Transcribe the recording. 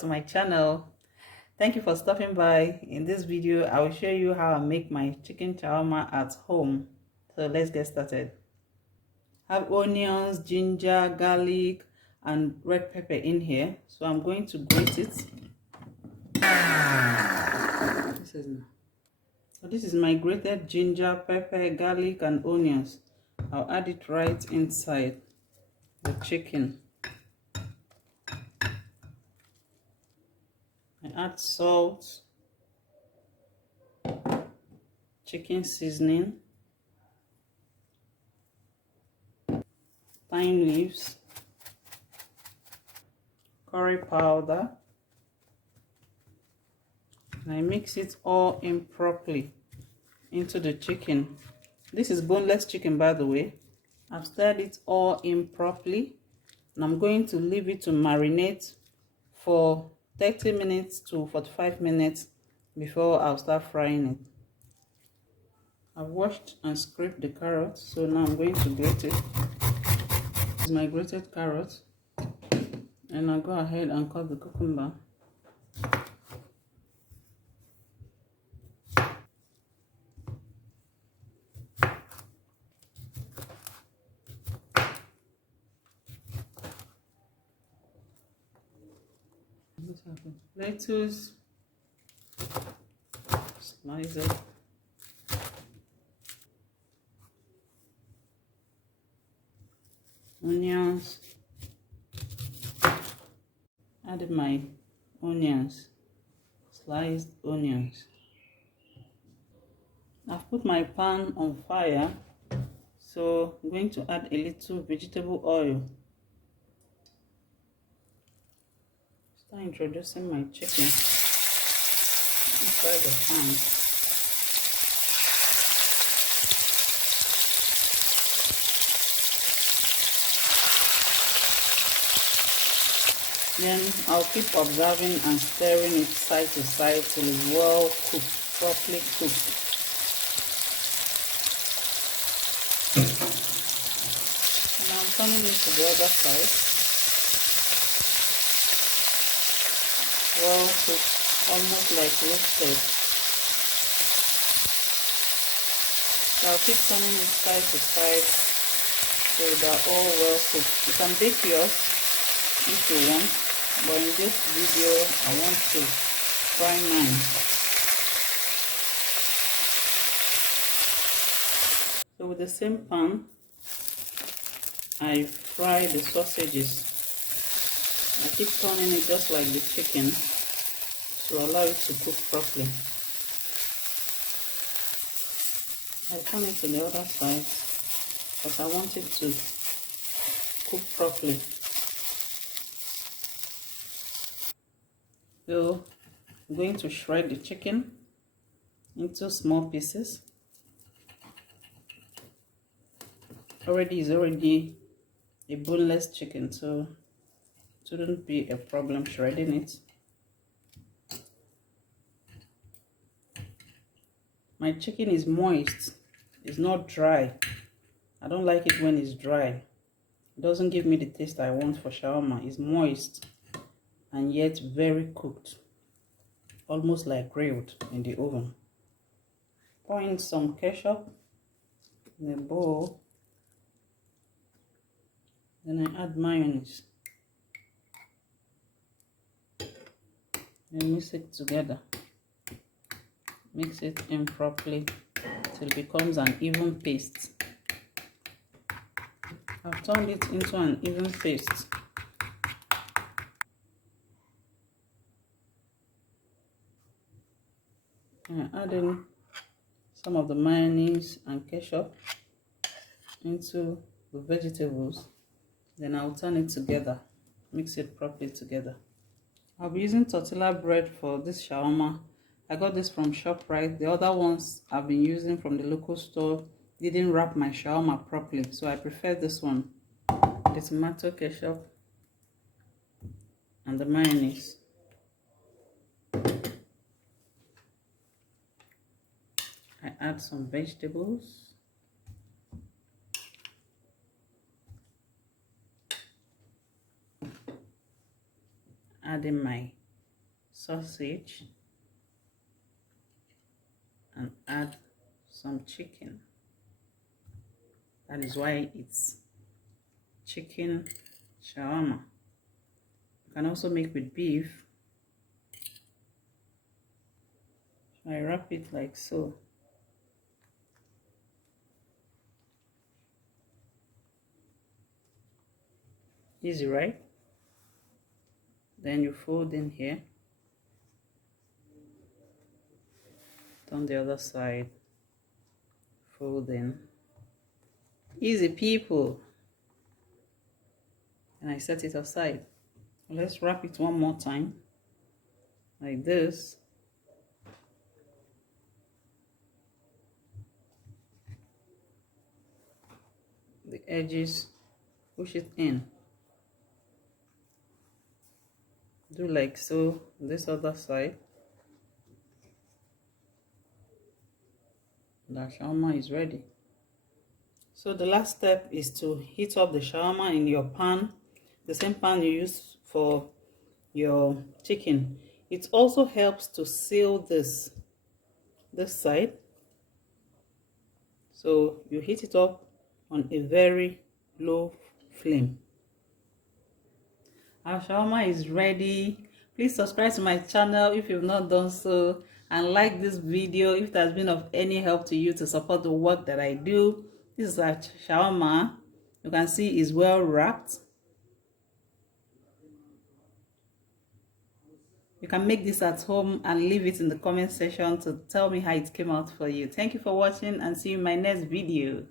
to my channel. Thank you for stopping by. In this video I will show you how I make my chicken shawarma at home. So let's get started. I have onions, ginger, garlic and red pepper in here, so I'm going to grate it. This is my grated ginger, pepper, garlic and onions. I'll add it right inside the chicken. I add salt, chicken seasoning, thyme leaves, curry powder, and I mix it all in properly into the chicken. This is boneless chicken, by the way. I've stirred it all in properly, and I'm going to leave it to marinate for 30 minutes to 45 minutes before I'll start frying it. I've washed and scraped the carrots, so now I'm going to grate it. This is my grated carrot, and I'll go ahead and cut the cucumber. Lettuce, slice it. Onions, added my onions, sliced onions. I've put my pan on fire, so I'm going to add a little vegetable oil. Start introducing my chicken inside the pan. Then I'll keep observing and stirring it side to side till it's well cooked, properly cooked. And I'm turning it to the other side. Well cooked, almost like roasted. So I'll keep turning it side to side so they're all well cooked. You can bake yours if you want, but in this video I want to fry mine. So with the same pan, I fry the sausages. I keep turning it just like the chicken to allow it to cook properly. I turn it to the other side because I want it to cook properly. So I'm going to shred the chicken into small pieces. Is already a boneless chicken, so it shouldn't be a problem shredding it. My chicken is moist, it's not dry. I don't like it when it's dry. It doesn't give me the taste I want for shawarma. It's moist and yet very cooked, almost like grilled in the oven. Pour in some ketchup in a bowl. Then I add mayonnaise. Then mix it together. Mix it in properly till it becomes an even paste. I've turned it into an even paste. I add in some of the mayonnaise and ketchup into the vegetables. Then I'll turn it together, mix it properly together. I'll be using tortilla bread for this shawarma. I got this from ShopRite. The other ones I've been using from the local store didn't wrap my shawarma properly, so I prefer this one. The tomato ketchup and the mayonnaise. I add some vegetables. Add in my sausage and add some chicken. That is why it's chicken shawarma. You can also make with beef. So I wrap it like so. Easy, right? Then you fold in here. On the other side, fold in. Easy, people. And I set it aside. Let's wrap it one more time like this. The edges, push it in. Do like so. This other side. The shawarma is ready. So the last step is to heat up the shawarma in your pan, the same pan you use for your chicken. It also helps to seal this side. So you heat it up on a very low flame. Our shawarma is ready. Please subscribe to my channel if you've not done so, and like this video if it has been of any help to you to support the work that I do. This is our shawarma. You can see it's well wrapped. You can make this at home and leave it in the comment section to tell me how it came out for you. Thank you for watching, and see you in my next video.